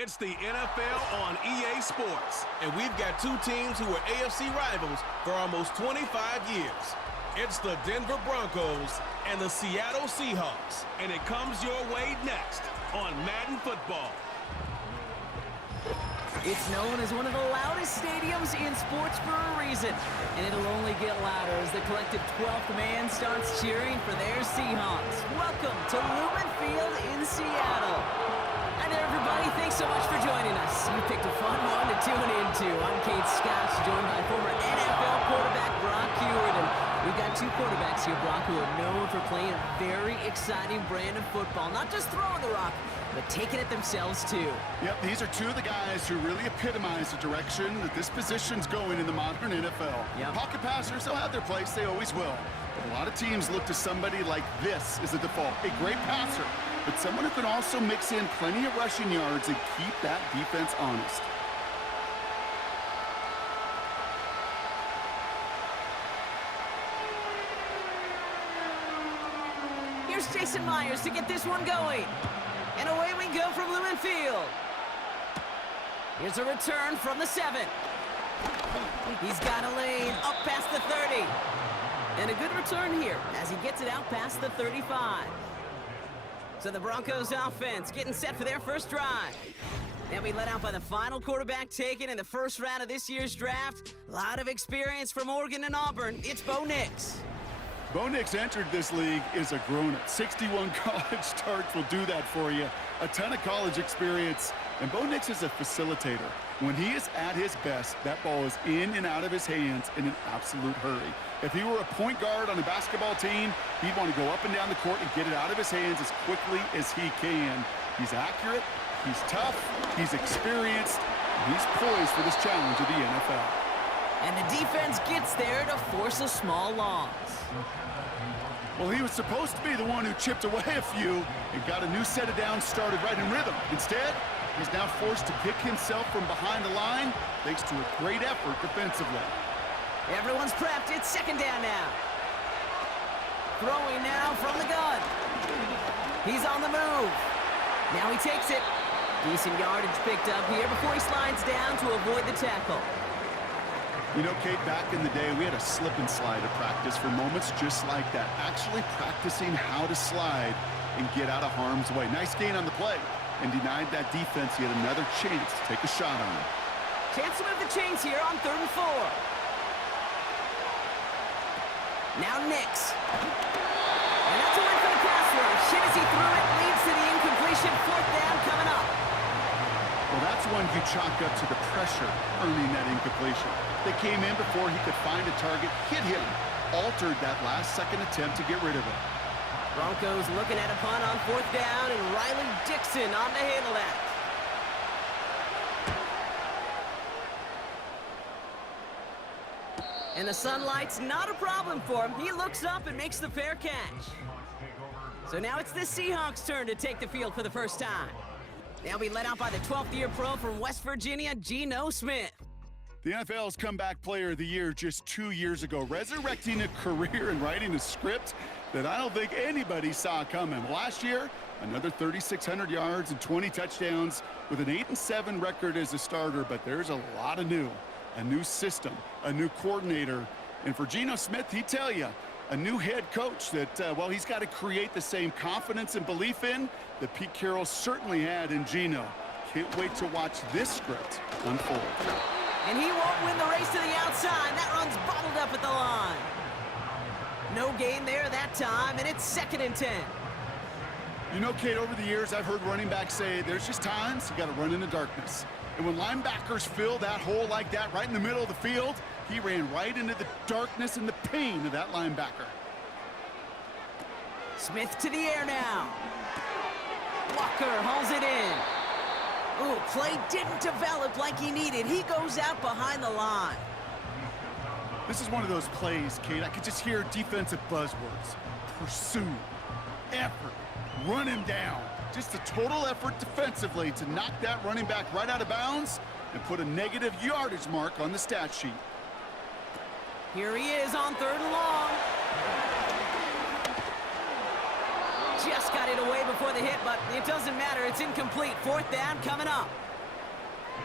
It's the NFL on EA Sports, and we've got two teams who were AFC rivals for almost 25 years. It's the Denver Broncos and the Seattle Seahawks, and it comes your way next on Madden Football. It's known as one of the loudest stadiums in sports for a reason, and it'll only get louder as the collective 12th man starts cheering for their Seahawks. Welcome to Lumen Field in Seattle. Hi there, everybody. Thanks so much for joining us. You picked a fun one to tune into. I'm Kate Scott, joined by former NFL quarterback Brock Hewitt, and we've got two quarterbacks here, Brock, who are known for playing a very exciting brand of football. Not just throwing the rock, but taking it themselves, too. Yep, these are two of the guys who really epitomize the direction that this position's going in the modern NFL. Yep. Pocket passers, they'll have their place. They always will. But a lot of teams look to somebody like this as a default. A great passer, but someone who can also mix in plenty of rushing yards and keep that defense honest. Here's Jason Myers to get this one going. And away we go from Lumen Field. Here's a return from the 7. He's got a lane up past the 30. And a good return here as he gets it out past the 35. So the Broncos offense getting set for their first drive. They'll be led out by the final quarterback taken in the first round of this year's draft. A lot of experience from Oregon and Auburn. It's Bo Nix. Bo Nix entered this league as a grown-up. 61 college starts will do that for you. A ton of college experience. And Bo Nix is a facilitator. When he is at his best, that ball is in and out of his hands in an absolute hurry. If he were a point guard on a basketball team, he'd want to go up and down the court and get it out of his hands as quickly as he can. He's accurate, he's tough, he's experienced, and he's poised for this challenge of the NFL. And the defense gets there to force a small loss. Well, he was supposed to be the one who chipped away a few and got a new set of downs started right in rhythm. Instead, he's now forced to pick himself from behind the line thanks to a great effort defensively. Everyone's prepped. It's second down now. Throwing now from the gun. He's on the move. Now he takes it. Decent yardage picked up here before he slides down to avoid the tackle. You know, Kate, back in the day, we had a slip and slide at practice for moments just like that. Actually practicing how to slide and get out of harm's way. Nice gain on the play, and denied that defense yet another chance to take a shot on him. Chance to move the chains here on 3rd and 4. Now Nix. And that's a win for the pass rush. Hit as he threw it, leads to the incompletion. 4th down coming up. Well, that's one you chalk up to the pressure earning that incompletion. They came in before he could find a target, hit him, altered that last-second attempt to get rid of it. Broncos looking at a punt on 4th down, and Riley Dixon on to handle that. And the sunlight's not a problem for him. He looks up and makes the fair catch. So now it's the Seahawks' turn to take the field for the first time. They'll be led out by the 12th-year pro from West Virginia, Geno Smith. The NFL's Comeback Player of the Year just 2 years ago, resurrecting a career and writing a script that I don't think anybody saw coming. Last year, another 3,600 yards and 20 touchdowns with an 8-7 record as a starter, but there's a lot of new. A new system, a new coordinator, and for Geno Smith, he'd tell you, a new head coach that, well, he's got to create the same confidence and belief in that Pete Carroll certainly had in Geno. Can't wait to watch this script unfold. And he won't win the race to the outside. That run's bottled up at the line. No gain there that time, and it's 2nd and 10. You know, Kate, over the years, I've heard running backs say there's just times you got to run in the darkness. And when linebackers fill that hole like that right in the middle of the field, he ran right into the darkness and the pain of that linebacker. Smith to the air now. Walker hauls it in. Ooh, play didn't develop like he needed. He goes out behind the line. This is one of those plays, Kate. I could just hear defensive buzzwords. Pursue, effort, run him down. Just a total effort defensively to knock that running back right out of bounds and put a negative yardage mark on the stat sheet. Here he is on 3rd and long. Just got it away before the hit, but it doesn't matter. It's incomplete. 4th down coming up.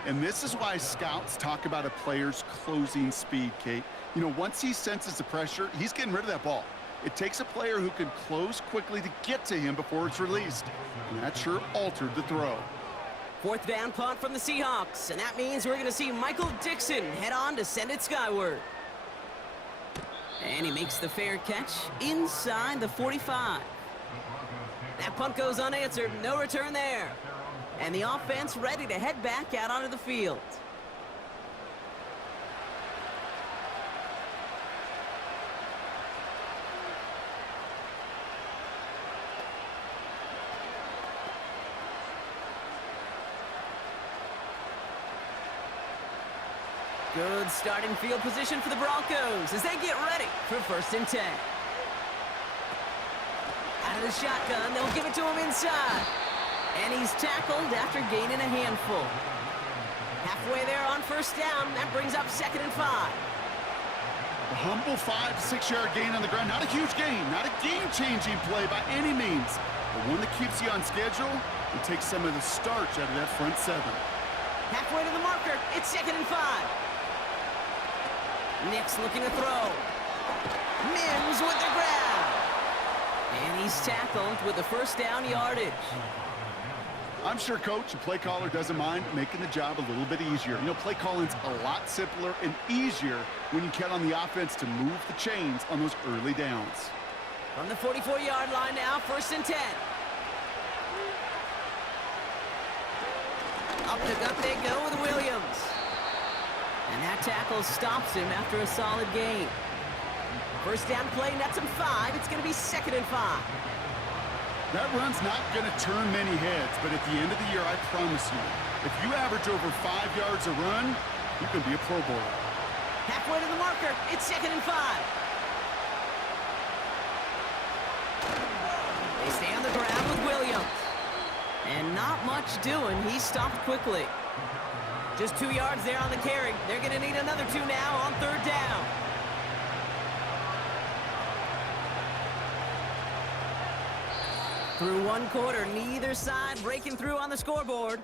And this is why scouts talk about a player's closing speed, Kate. You know, once he senses the pressure, he's getting rid of that ball. It takes a player who can close quickly to get to him before it's released. And that sure altered the throw. Fourth down punt from the Seahawks, and that means we're going to see Michael Dixon head on to send it skyward. And he makes the fair catch inside the 45. That punt goes unanswered, no return there. And the offense ready to head back out onto the field. Good starting field position for the Broncos as they get ready for 1st and 10. Out of the shotgun, they'll give it to him inside. And he's tackled after gaining a handful. Halfway there on 1st down, that brings up 2nd and 5. A humble 5 to 6 yard gain on the ground. Not a huge gain, not a game-changing play by any means. But one that keeps you on schedule and takes some of the starch out of that front 7. Halfway to the marker, it's 2nd and 5. Nick's looking to throw. Mims with the grab. And he's tackled with the 1st down yardage. I'm sure coach and play caller doesn't mind making the job a little bit easier. You know, play calling's a lot simpler and easier when you count on the offense to move the chains on those early downs. From the 44-yard line now, 1st and 10. Up the gut they go with Williams. And that tackle stops him after a solid gain. 1st down play nets him 5. It's going to be 2nd and 5. That run's not going to turn many heads, but at the end of the year, I promise you, if you average over 5 yards a run, you can be a Pro Bowler. Halfway to the marker, it's 2nd and 5. They stay on the ground with Williams. And not much doing. He stopped quickly. Just 2 yards there on the carry. They're going to need another 2 now on 3rd down. Through 1 quarter, neither side breaking through on the scoreboard.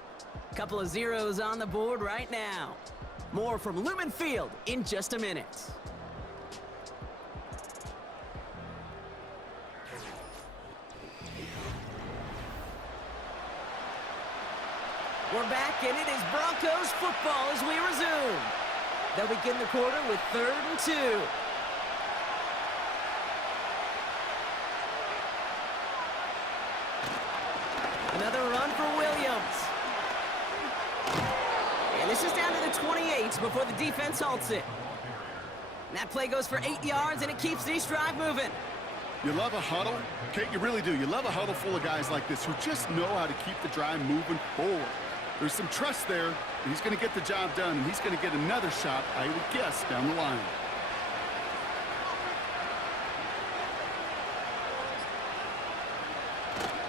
Couple of zeros on the board right now. More from Lumen Field in just a minute. We're back, and it is Broncos football as we resume. They'll begin the quarter with 3rd and 2. Another run for Williams. And this is down to the 28 before the defense halts it. And that play goes for 8 yards, and it keeps this drive moving. You love a huddle? Kate, you really do. You love a huddle full of guys like this who just know how to keep the drive moving forward. There's some trust there. He's going to get the job done, and he's going to get another shot, I would guess, down the line.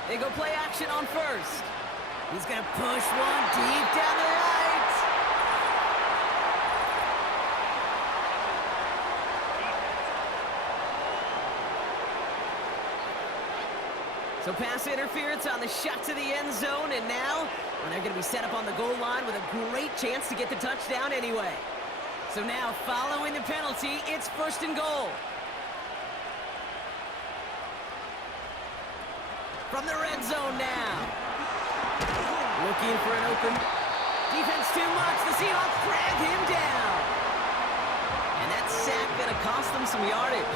They go play action on 1st. He's going to push one deep down the right. So pass interference on the shot to the end zone, and now they're going to be set up on the goal line with a great chance to get the touchdown anyway. So now, following the penalty, it's 1st and goal. From the red zone now. Looking for an open. Defense too much. The Seahawks drag him down. And that sack going to cost them some yardage.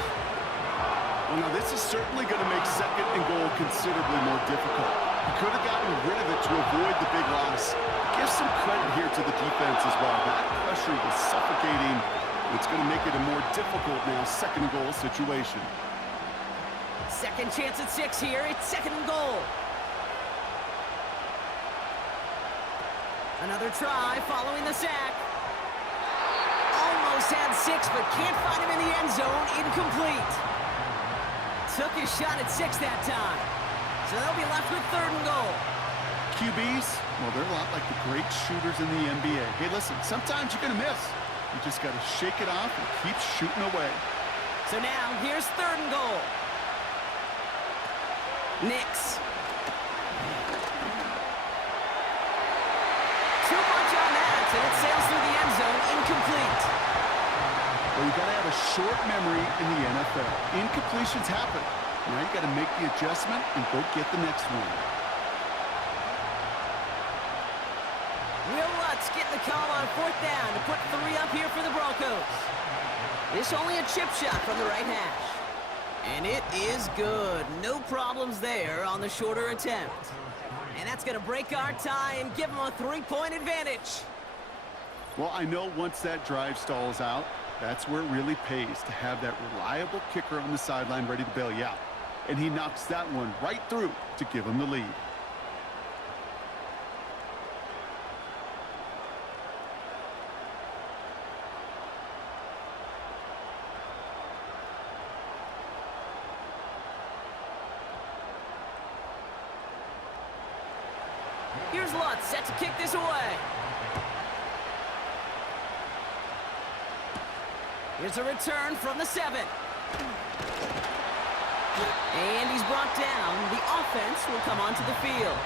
Well, now this is certainly going to make 2nd and goal considerably more difficult. He could have gotten rid of it to avoid the big loss. Give some credit here to the defense as well. That pressure was suffocating. It's going to make it a more difficult now 2nd and goal situation. Second chance at 6 here. It's 2nd and goal. Another try following the sack. Almost had 6, but can't find him in the end zone. Incomplete. Took his shot at 6 that time. So they'll be left with 3rd and goal. QBs, well, they're a lot like the great shooters in the NBA. Hey, listen, sometimes you're going to miss. You just got to shake it off and keep shooting away. So now, here's 3rd and goal. Nix. Too much on that. short memory in the NFL. Incompletions happen. Now you got to make the adjustment and go get the next one. Will Lutz getting the call on 4th down to put 3 up here for the Broncos. This only a chip shot from the right hash. And it is good. No problems there on the shorter attempt. And that's going to break our tie and give them a 3-point advantage. Well, I know once that drive stalls out, that's where it really pays to have that reliable kicker on the sideline ready to bail you out. And he knocks that one right through to give him the lead. Here's Lutz set to kick this away. Here's a return from the 7. And he's brought down. The offense will come onto the field.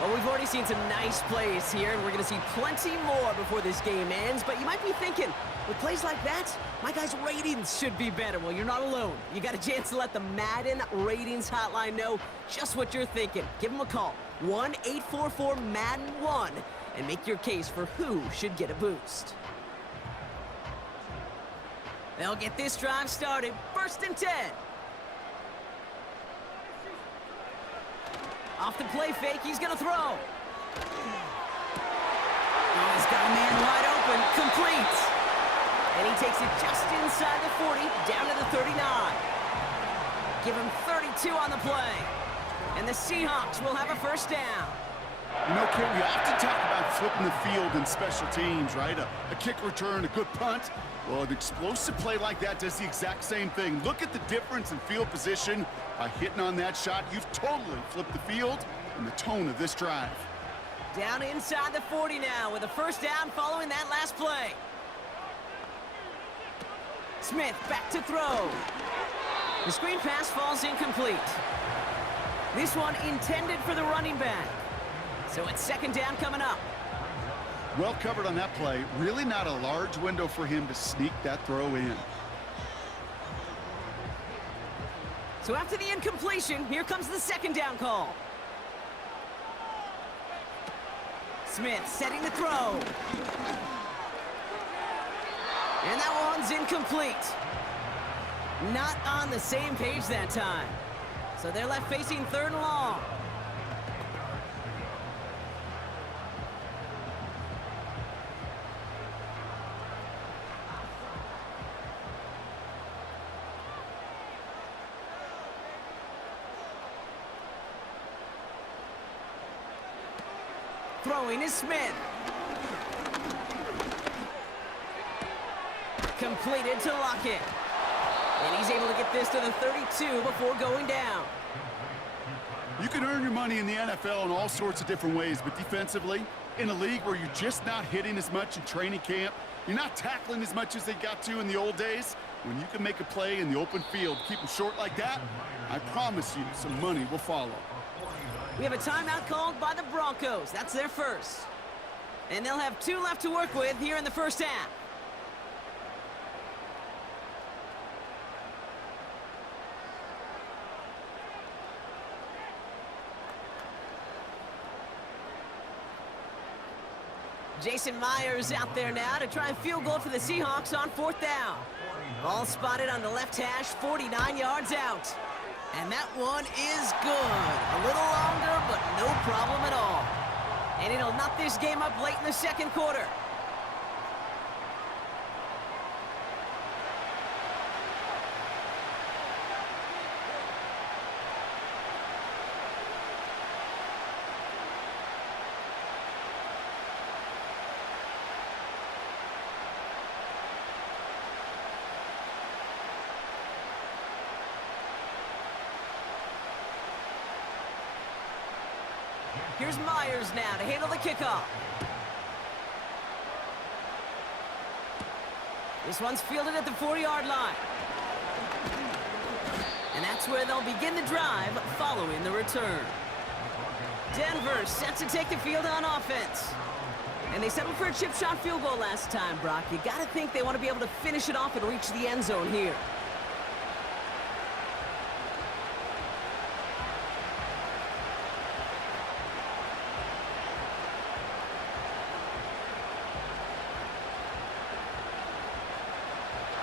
Well, we've already seen some nice plays here, and we're going to see plenty more before this game ends. But you might be thinking, with plays like that, my guys' ratings should be better. Well, you're not alone. You got a chance to let the Madden ratings hotline know just what you're thinking. Give them a call, 1-844-MADDEN-1, and make your case for who should get a boost. They'll get this drive started. 1st and 10. Off the play fake, he's going to throw. Oh, he's got a man wide open, complete. And he takes it just inside the 40, down to the 39. Give him 32 on the play. And the Seahawks will have a 1st down. You know, Kit, we often talk about flipping the field in special teams, right? A kick return, a good punt. Well, an explosive play like that does the exact same thing. Look at the difference in field position. By hitting on that shot, you've totally flipped the field and the tone of this drive. Down inside the 40 now with a 1st down following that last play. Smith back to throw. The screen pass falls incomplete. This one intended for the running back. So it's 2nd down coming up. Well covered on that play. Really not a large window for him to sneak that throw in. So after the incompletion, here comes the 2nd down call. Smith setting the throw. And that one's incomplete. Not on the same page that time. So they're left facing 3rd and long. Throwing is Smith. Completed to Lockett. And he's able to get this to the 32 before going down. You can earn your money in the NFL in all sorts of different ways, but defensively, in a league where you're just not hitting as much in training camp, you're not tackling as much as they got to in the old days, when you can make a play in the open field, keep them short like that, I promise you some money will follow. We have a timeout called by the Broncos. That's their 1st. And they'll have 2 left to work with here in the 1st half. Jason Myers out there now to try and field goal for the Seahawks on 4th down. Ball spotted on the left hash, 49 yards out. And that one is good. A little longer, but no problem at all. And it'll knock this game up late in the 2nd quarter. Here's Myers now to handle the kickoff. This one's fielded at the 40-yard line. And that's where they'll begin the drive following the return. Denver set to take the field on offense. And they settled for a chip shot field goal last time, Brock. You got to think they want to be able to finish it off and reach the end zone here.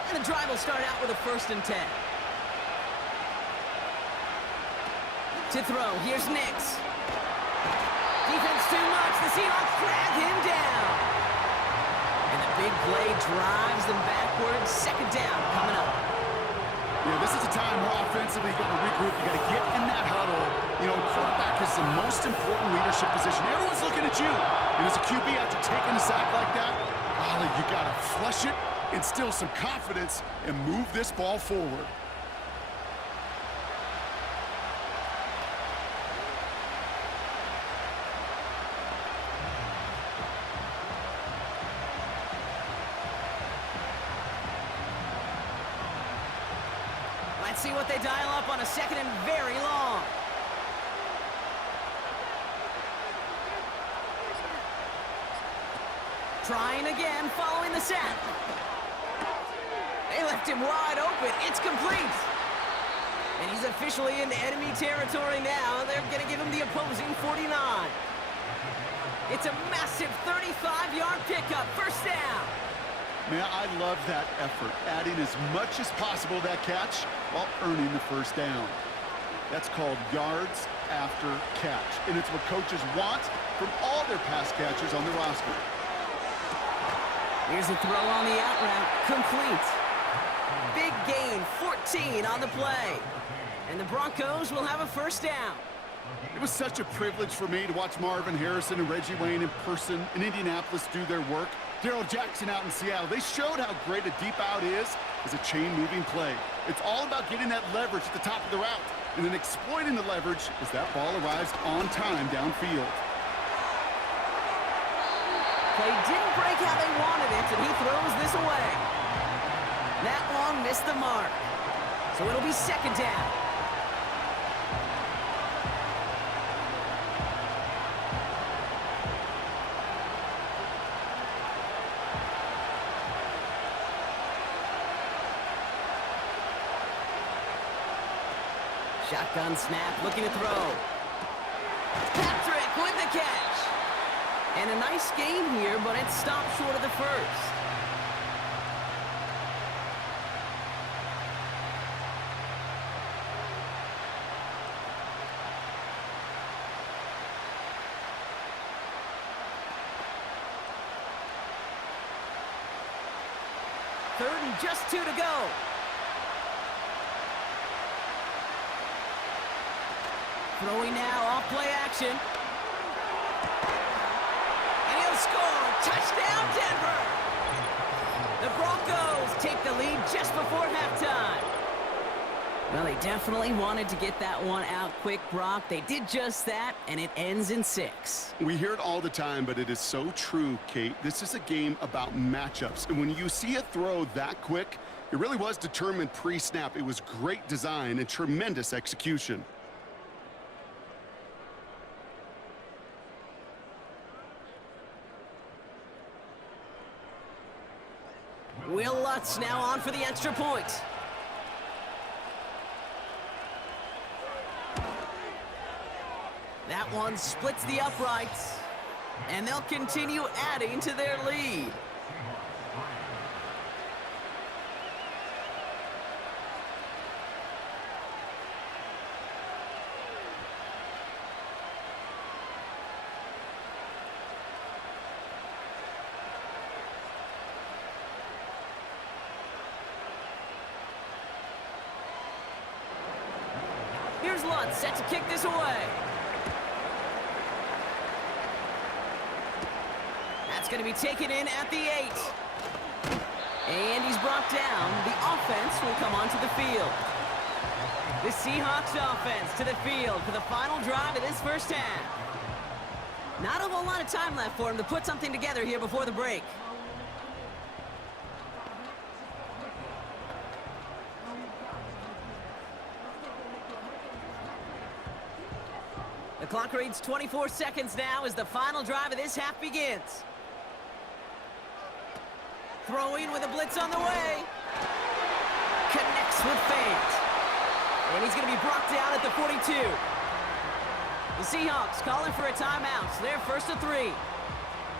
And the drive will start out with a 1st and 10. To throw, here's Nix. Defense too much. The Seahawks drag him down. And the big play drives them backwards. 2nd down coming up. Yeah, this is a time where offensively you got to regroup. You got to get in that huddle. You know, quarterback is the most important leadership position. Everyone's looking at you. And as a QB, after taking a sack like that, you got to flush it, instill some confidence, and move this ball forward. Let's see what they dial up on a 2nd and very long. Trying again, following the sack. They left him wide open. It's complete. And he's officially in enemy territory now. They're going to give him the opposing 49. It's a massive 35-yard pickup. 1st down. Man, I love that effort, adding as much as possible to that catch while earning the 1st down. That's called yards after catch, and it's what coaches want from all their pass catchers on the roster. Here's a throw on the out route, complete. Big gain, 14 on the play. And the Broncos will have a 1st down. It was such a privilege for me to watch Marvin Harrison and Reggie Wayne in person in Indianapolis do their work. Darrell Jackson out in Seattle. They showed how great a deep out is as a chain-moving play. It's all about getting that leverage at the top of the route and then exploiting the leverage as that ball arrives on time downfield. Play didn't break how they wanted it, and he throws this away. That one missed the mark. So it'll be 2nd down. Shotgun snap, looking to throw. Patrick with the catch. And a nice game here, but it stopped short of the 1st. Third and just 2 to go. Throwing now, off play action. And he'll score. Touchdown, Denver. The Broncos take the lead just before halftime. Well, they definitely wanted to get that one out quick, Brock. They did just that, and it ends in 6. We hear it all the time, but it is so true, Kate. This is a game about matchups. And when you see a throw that quick, it really was determined pre-snap. It was great design and tremendous execution. Will Lutz now on for the extra point. That one splits the uprights, and they'll continue adding to their lead. Here's Lutz set to kick this away. That's going to be taken in at the 8. And he's brought down. The offense will come onto the field. The Seahawks offense to the field for the final drive of this 1st half. Not a whole lot of time left for him to put something together here before the break. The clock reads 24 seconds now as the final drive of this half begins. Throwing with a blitz on the way. Connects with fans. And he's going to be brought down at the 42. The Seahawks calling for a timeout. So they're first to 3.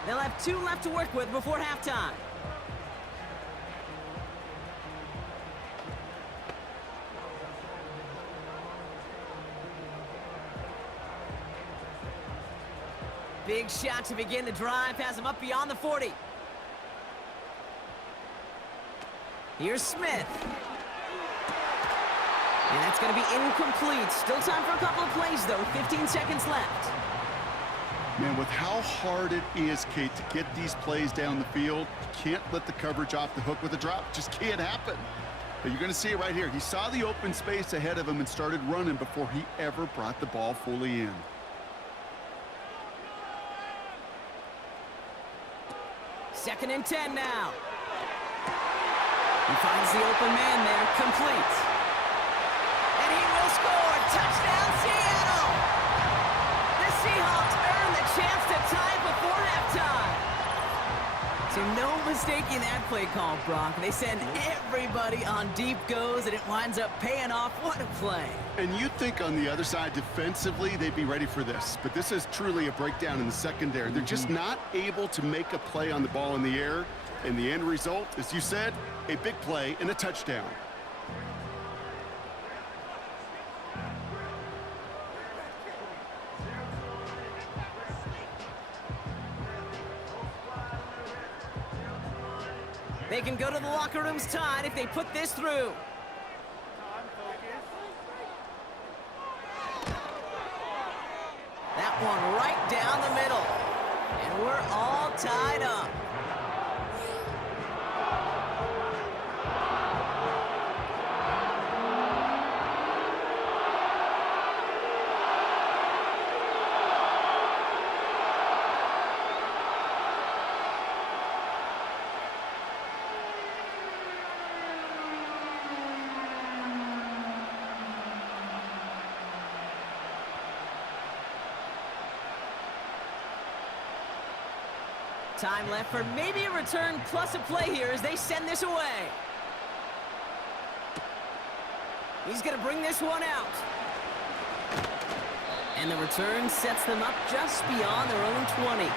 They'll have 2 left to work with before halftime. Big shot to begin the drive. Has him up beyond the 40. Here's Smith. And that's going to be incomplete. Still time for a couple of plays, though. 15 seconds left. Man, with how hard it is, Kate, to get these plays down the field, you can't let the coverage off the hook with a drop. Just can't happen. But you're going to see it right here. He saw the open space ahead of him and started running before he ever brought the ball fully in. Second and 10 now. He finds the open man there, complete. And he will score. Touchdown, Seattle! The Seahawks earn the chance to tie before halftime. So no mistaking that play call, Brock. They send everybody on deep goes, and it winds up paying off. What a play. And you'd think on the other side, defensively, they'd be ready for this. But this is truly a breakdown in the secondary. They're just not able to make a play on the ball in the air. And the end result, as you said, a big play and a touchdown. They can go to the locker rooms tied if they put this through. That one right down the middle. And we're all tied up. Time left for maybe a return plus a play here as they send this away. He's going to bring this one out. And the return sets them up just beyond their own 20.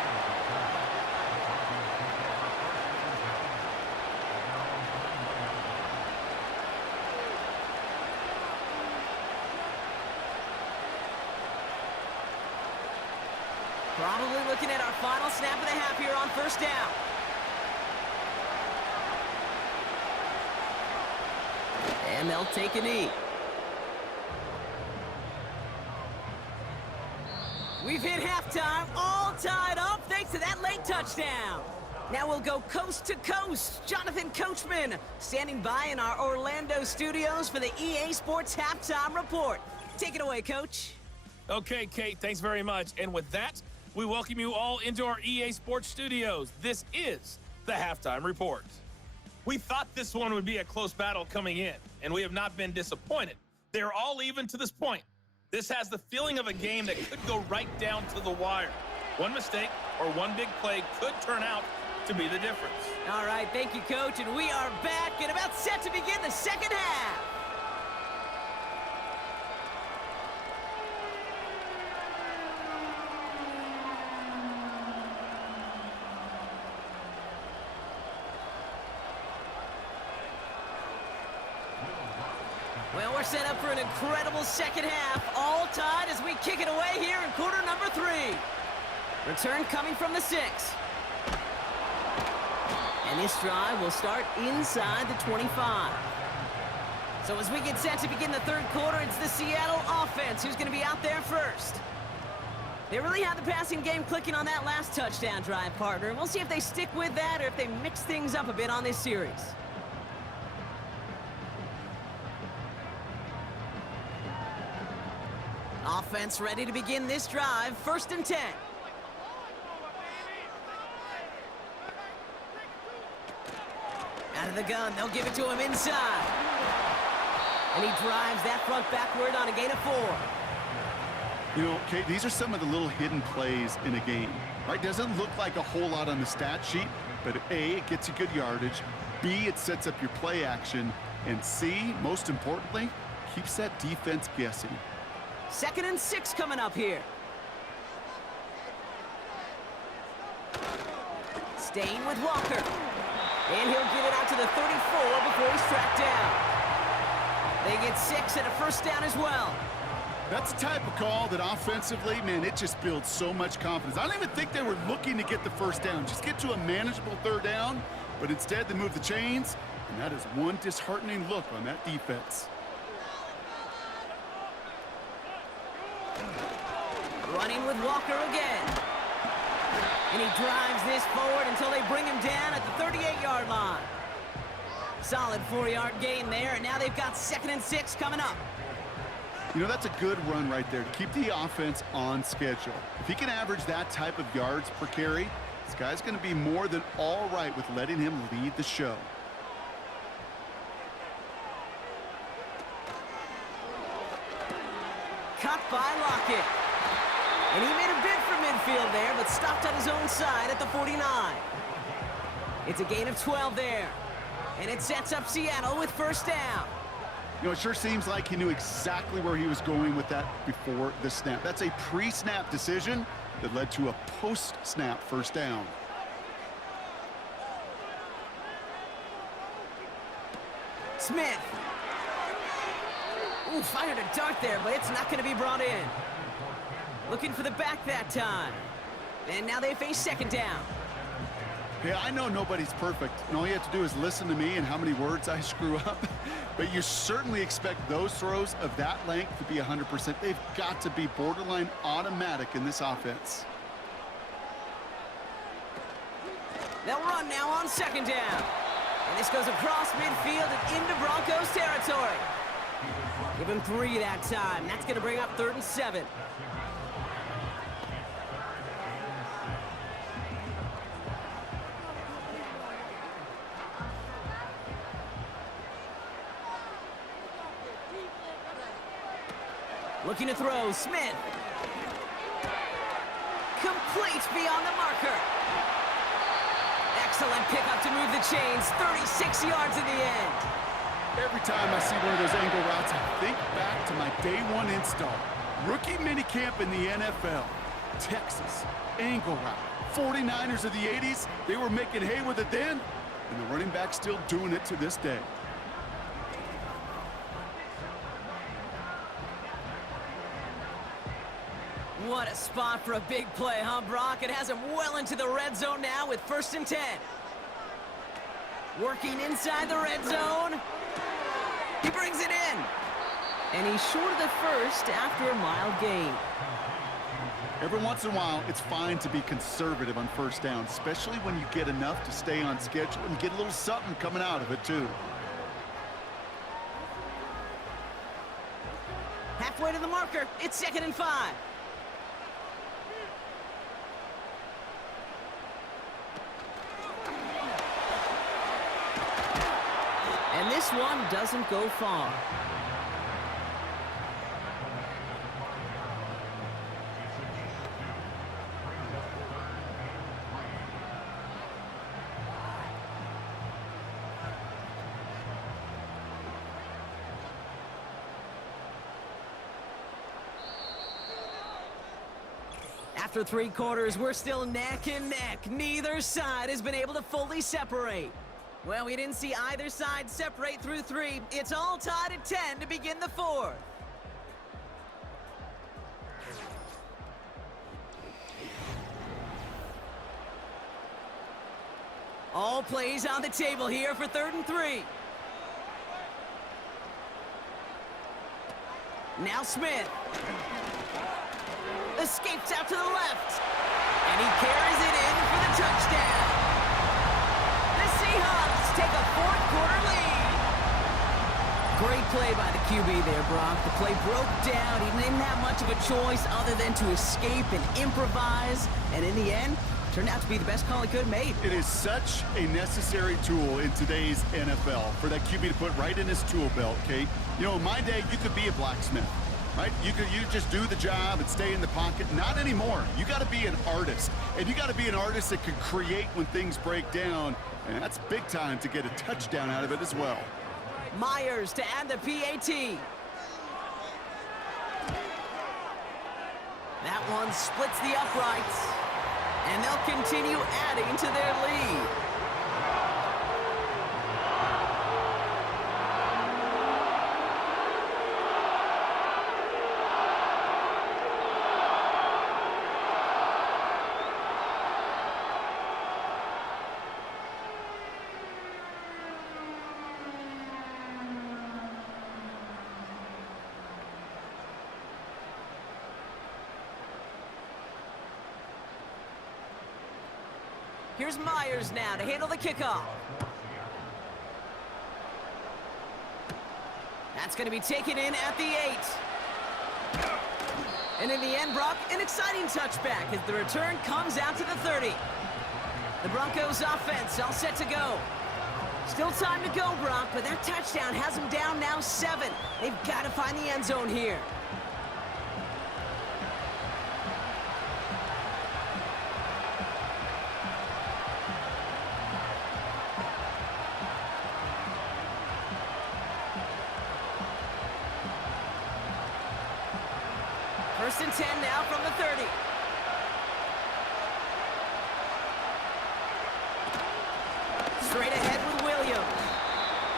Probably looking at our final snap of the half here on first down. And they'll take a knee. We've hit halftime, all tied up thanks to that late touchdown. Now we'll go coast to coast. Jonathan Coachman standing by in our Orlando studios for the EA Sports Halftime Report. Take it away, Coach. Okay, Kate, thanks very much. And with that, we welcome you all into our EA Sports studios. This is the Halftime Report. We thought this one would be a close battle coming in, and we have not been disappointed. They're all even to this point. This has the feeling of a game that could go right down to the wire. One mistake or one big play could turn out to be the difference. All right, thank you, Coach, and we are back and about set to begin the second half. Well, we're set up for an incredible second half, all tied as we kick it away here in quarter number 3. Return coming from the 6. And this drive will start inside the 25. So as we get set to begin the third quarter, it's the Seattle offense who's going to be out there first. They really had the passing game clicking on that last touchdown drive, partner. And we'll see if they stick with that or if they mix things up a bit on this series. Offense ready to begin this drive. First and 10. Out of the gun, they'll give it to him inside. And he drives that front backward on a gain of 4. You know, Kate, these are some of the little hidden plays in a game. Right, doesn't look like a whole lot on the stat sheet, but A, it gets you good yardage, B, it sets up your play action, and C, most importantly, keeps that defense guessing. 2nd and 6 coming up here. Staying with Walker. And he'll get it out to the 34 before he's tracked down. They get 6 and a first down as well. That's the type of call that offensively, man, it just builds so much confidence. I don't even think they were looking to get the first down. Just get to a manageable 3rd down, but instead they move the chains, and that is one disheartening look on that defense. Running with Walker again. And he drives this forward until they bring him down at the 38-yard line. Solid 4-yard gain there, and now they've got 2nd and 6 coming up. You know, that's a good run right there to keep the offense on schedule. If he can average that type of yards per carry, this guy's going to be more than all right with letting him lead the show. Cut by Lockett. And he made a bid for midfield there, but stopped on his own side at the 49. It's a gain of 12 there. And it sets up Seattle with first down. You know, it sure seems like he knew exactly where he was going with that before the snap. That's a pre-snap decision that led to a post-snap first down. Smith. Ooh, fired a dart there, but it's not going to be brought in. Looking for the back that time. And now they face 2nd down. Hey, I know nobody's perfect, and all you have to do is listen to me and how many words I screw up. But you certainly expect those throws of that length to be 100%. They've got to be borderline automatic in this offense. They'll run now on 2nd down. And this goes across midfield and into Broncos territory. Give him 3 that time. That's going to bring up 3rd and 7. Looking to throw, Smith. Complete beyond the marker. Excellent pickup to move the chains. 36 yards in the end. Every time I see one of those angle routes, I think back to my day 1 install. Rookie minicamp in the NFL. Texas, angle route. 49ers of the 80s, they were making hay with it then, and the running back's still doing it to this day. What a spot for a big play, huh, Brock? It has him well into the red zone now with 1st and 10. Working inside the red zone. He brings it in. And he's short of the first after a mild gain. Every once in a while, it's fine to be conservative on first down, especially when you get enough to stay on schedule and get a little something coming out of it, too. Halfway to the marker. It's 2nd and 5. And this one doesn't go far. After 3 quarters, we're still neck and neck. Neither side has been able to fully separate. Well, we didn't see either side separate through 3. It's all tied at 10 to begin the 4th. All plays on the table here for 3rd and 3. Now Smith. Escapes out to the left. And he carries it in for the touchdown. The Seahawks take a 4th quarter lead. Great play by the QB there, Brock. The play broke down. He didn't have much of a choice other than to escape and improvise. And in the end, turned out to be the best call he could have made. It is such a necessary tool in today's NFL for that QB to put right in his tool belt, Kate. You know, in my day, you could be a blacksmith. right? You just do the job and stay in the pocket. Not anymore. You got to be an artist, and you got to be an artist that can create when things break down, and that's big time to get a touchdown out of it as well. Myers to add the PAT. That one splits the uprights, and they'll continue adding to their lead. Here's Myers now to handle the kickoff. That's going to be taken in at the 8. And in the end, Brock, an exciting touchback as the return comes out to the 30. The Broncos offense all set to go. Still time to go, Brock, but that touchdown has them down now 7. They've got to find the end zone here. First and 10 now from the 30. Straight ahead with Williams.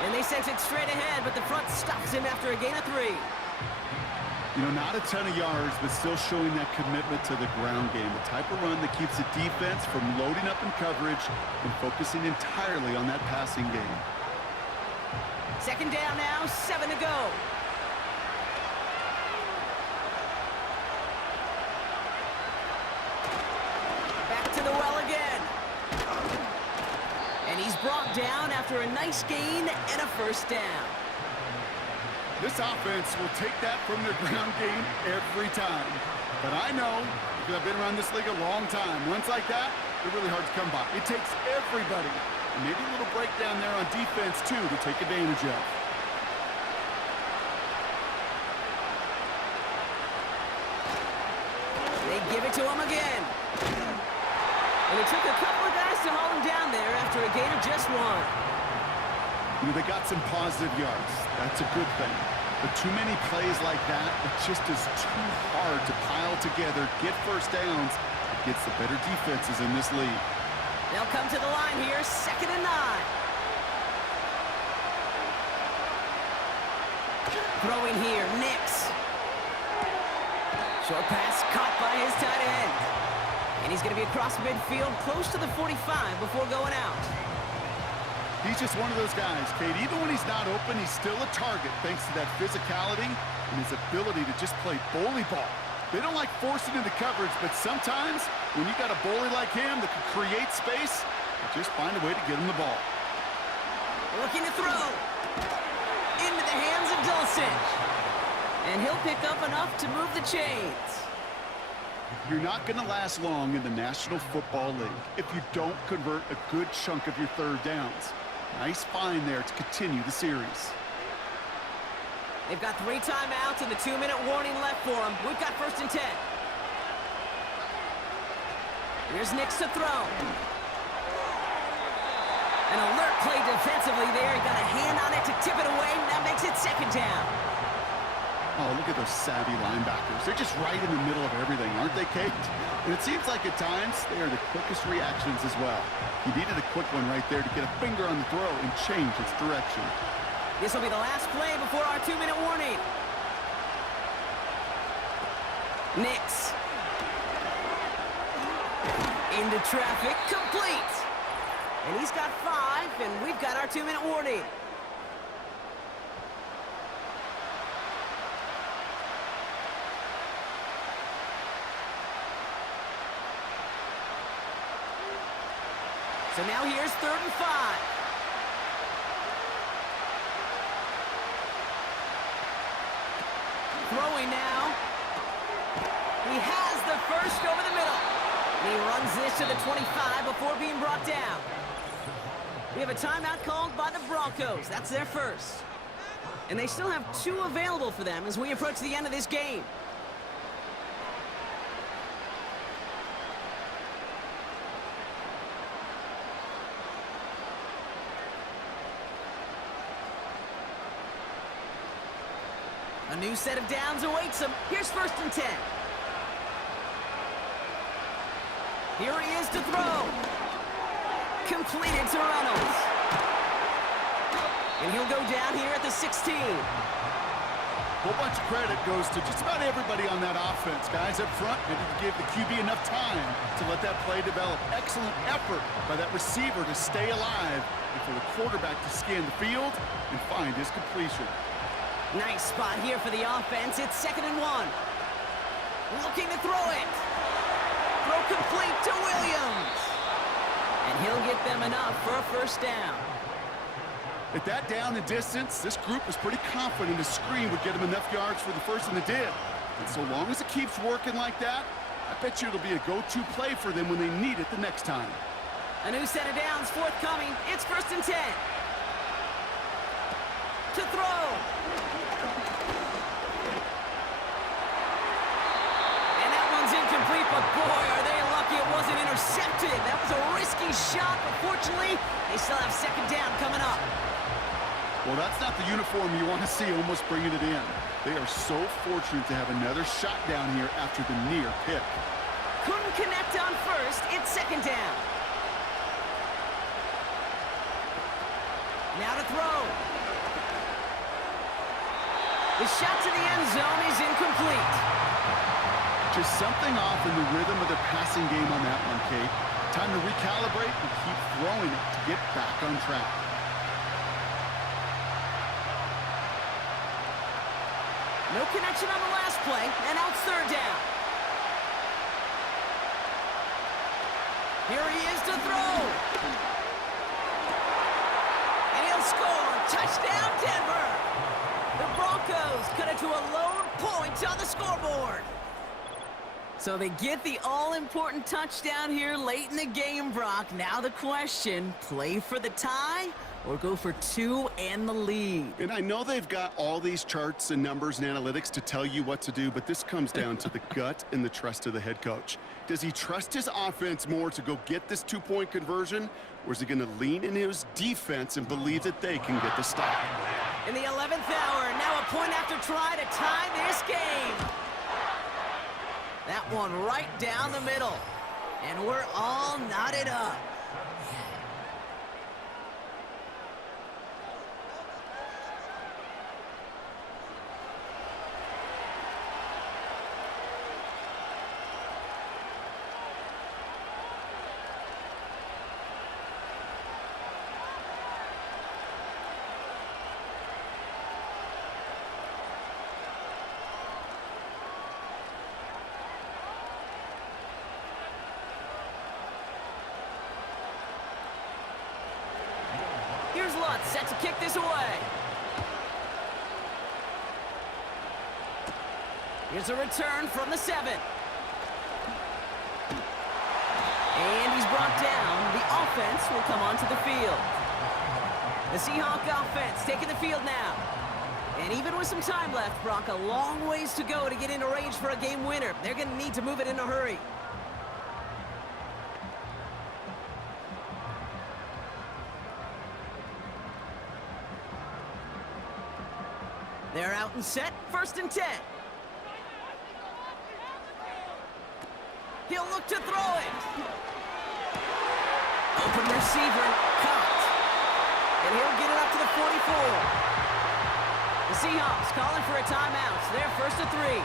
And they sent it straight ahead, but the front stops him after a gain of 3. You know, not a ton of yards, but still showing that commitment to the ground game. The type of run that keeps the defense from loading up in coverage and focusing entirely on that passing game. Second down now, 7 to go. Brought down after a nice gain and a first down. This offense will take that from their ground game every time. But I know, because I've been around this league a long time, runs like that, they're really hard to come by. It takes everybody, and maybe a little breakdown there on defense, too, to take advantage of. They give it to him again. And it took a couple of guys to hold him down there after a gain of just 1. You know, they got some positive yards. That's a good thing. But too many plays like that, it just is too hard to pile together, get first downs against the better defenses in this league. They'll come to the line here, 2nd and 9. Throwing here, Nix. Short pass caught by his tight end. And he's going to be across midfield, close to the 45 before going out. He's just one of those guys, Kate. Even when he's not open, he's still a target thanks to that physicality and his ability to just play bully ball. They don't like forcing into coverage, but sometimes when you got a bully like him that can create space, just find a way to get him the ball. Looking to throw. Into the hands of Dulcich. And he'll pick up enough to move the chains. You're not going to last long in the National Football League if you don't convert a good chunk of your third downs. Nice find there to continue the series. They've got 3 timeouts and the 2-minute warning left for them. We've got 1st and 10. Here's Nix to throw. An alert play defensively there. He got a hand on it to tip it away. That makes it 2nd down. Oh, look at those savvy linebackers. They're just right in the middle of everything, aren't they, Kate? And it seems like at times they are the quickest reactions as well. He needed a quick one right there to get a finger on the throw and change its direction. This will be the last play before our 2-minute warning. Nix. Into traffic, complete. And he's got 5, and we've got our 2-minute warning. So now here's 3rd and 5. Throwing now. He has the first over the middle. And he runs this to the 25 before being brought down. We have a timeout called by the Broncos. That's their first. And they still have 2 available for them as we approach the end of this game. A new set of downs awaits him. Here's 1st and 10. Here he is to throw. Completed to Reynolds. And he'll go down here at the 16. A whole bunch of credit goes to just about everybody on that offense. Guys up front, maybe to give the QB enough time to let that play develop. Excellent effort by that receiver to stay alive and for the quarterback to scan the field and find his completion. Nice spot here for the offense. It's 2nd and 1. Looking to throw it. Throw complete to Williams. And he'll get them enough for a 1st down. At that down and distance, this group was pretty confident a screen would get them enough yards for the 1st, and it did. And so long as it keeps working like that, I bet you it'll be a go-to play for them when they need it the next time. A new set of downs forthcoming. It's 1st and 10. To throw. And that one's incomplete, but boy, are they lucky it wasn't intercepted. That was a risky shot, but fortunately, they still have 2nd down coming up. Well, that's not the uniform you want to see almost bringing it in. They are so fortunate to have another shot down here after the near pick. Couldn't connect on 1st. It's 2nd down. Now to throw. The shot to the end zone is incomplete. Just something off in the rhythm of the passing game on that one, Kate. Time to recalibrate and keep throwing it to get back on track. No connection on the last play, and now it's 3rd down. Here he is to throw. And he'll score. Touchdown, Denver. The Broncos cut it to a lone point on the scoreboard. So they get the all-important touchdown here late in the game, Brock. Now the question, play for the tie or go for 2 and the lead? And I know they've got all these charts and numbers and analytics to tell you what to do, but this comes down to the gut and the trust of the head coach. Does he trust his offense more to go get this 2-point conversion, or is he going to lean in his defense and believe that they can get the stop? In the 11th hour, now a point after try to tie this game. That one right down the middle. And we're all knotted up. Here's Lutz, set to kick this away. Here's a return from the 7. And he's brought down. The offense will come onto the field. The Seahawks offense taking the field now. And even with some time left, Brock, a long ways to go to get into range for a game winner. They're going to need to move it in a hurry. They're out and set, 1st and 10. He'll look to throw it. Open receiver, caught. And he'll get it up to the 44. The Seahawks calling for a timeout. They're 1st and 3.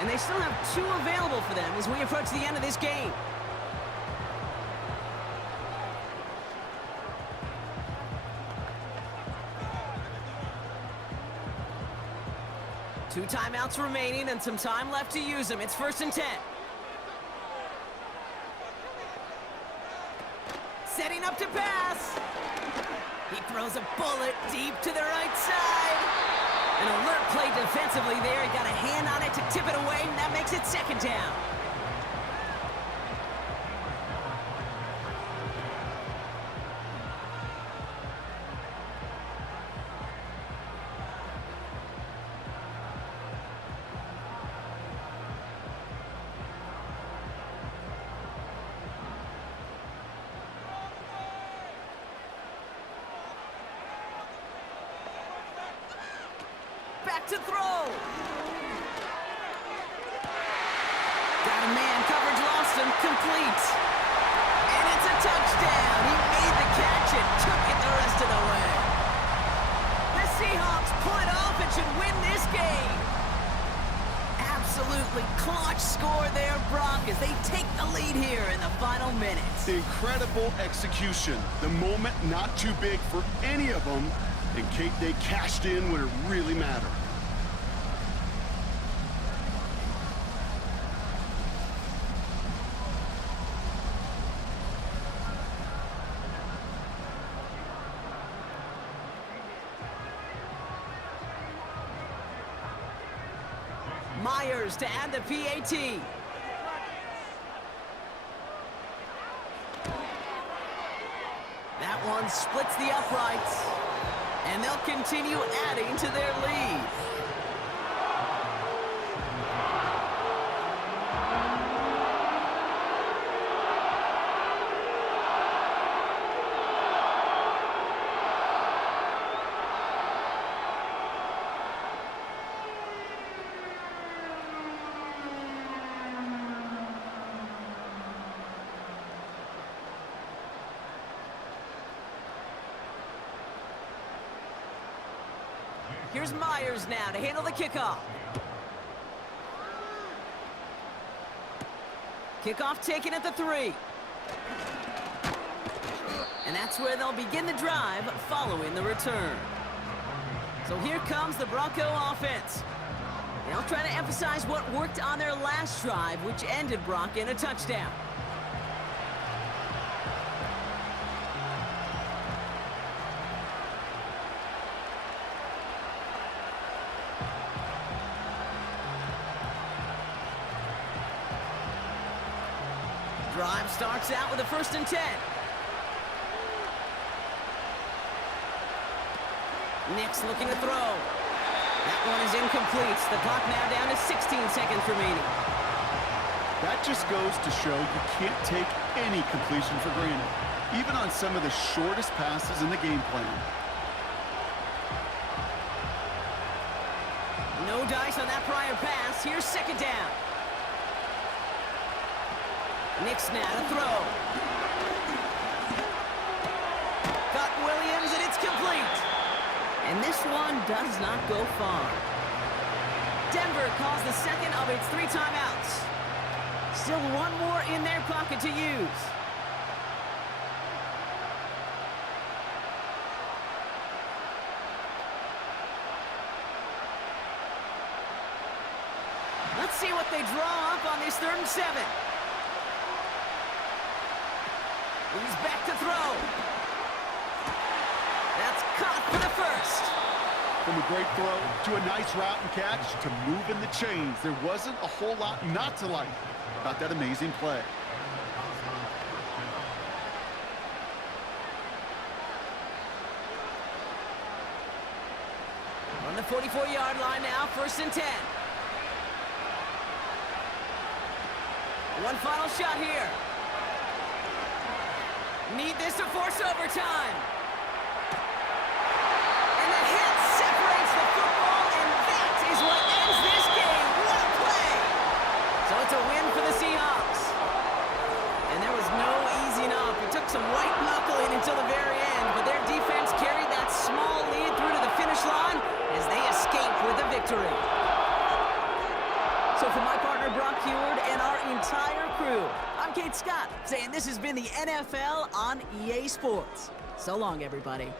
And they still have 2 available for them as we approach the end of this game. Two timeouts remaining and some time left to use them. It's 1st and 10. Setting up to pass. He throws a bullet deep to the right side. An alert play defensively there. He got a hand on it to tip it away, and that makes it 2nd down. to throw. Got a man, coverage lost him, complete. And it's a touchdown. He made the catch and took it the rest of the way. The Seahawks pull it off and should win this game. Absolutely clutch score there, Broncos. They take the lead here in the final minutes. Incredible execution. The moment not too big for any of them. And Kate, they cashed in when it really mattered. Myers to add the PAT. That one splits the uprights. And they'll continue adding to their lead. Here's Myers now to handle the kickoff. Kickoff taken at the 3. And that's where they'll begin the drive following the return. So here comes the Bronco offense. They'll try to emphasize what worked on their last drive, which ended Brock in a touchdown. Drive starts out with a 1st and 10. Nix looking to throw. That one is incomplete. The clock now down to 16 seconds remaining. That just goes to show you can't take any completion for granted, even on some of the shortest passes in the game plan. No dice on that prior pass. Here's 2nd down. Nix now to throw. Got Williams, and it's complete. And this one does not go far. Denver calls the second of its 3 timeouts. Still one more in their pocket to use. Let's see what they draw up on this 3rd and 7. He's back to throw. That's caught for the 1st. From a great throw to a nice route and catch to moving the chains, there wasn't a whole lot not to like about that amazing play. On the 44-yard line now, 1st and 10. One final shot here. Need this to force overtime. And the hit separates the football, and that is what ends this game. What a play! So it's a win for the Seahawks. And there was no easing up. It took some white knuckling until the very end, but their defense carried that small lead through to the finish line as they escape with a victory. So for my partner, Brock Heward, and our entire crew, I'm Kate Scott, saying this has been the NFL on EA Sports. So long, everybody.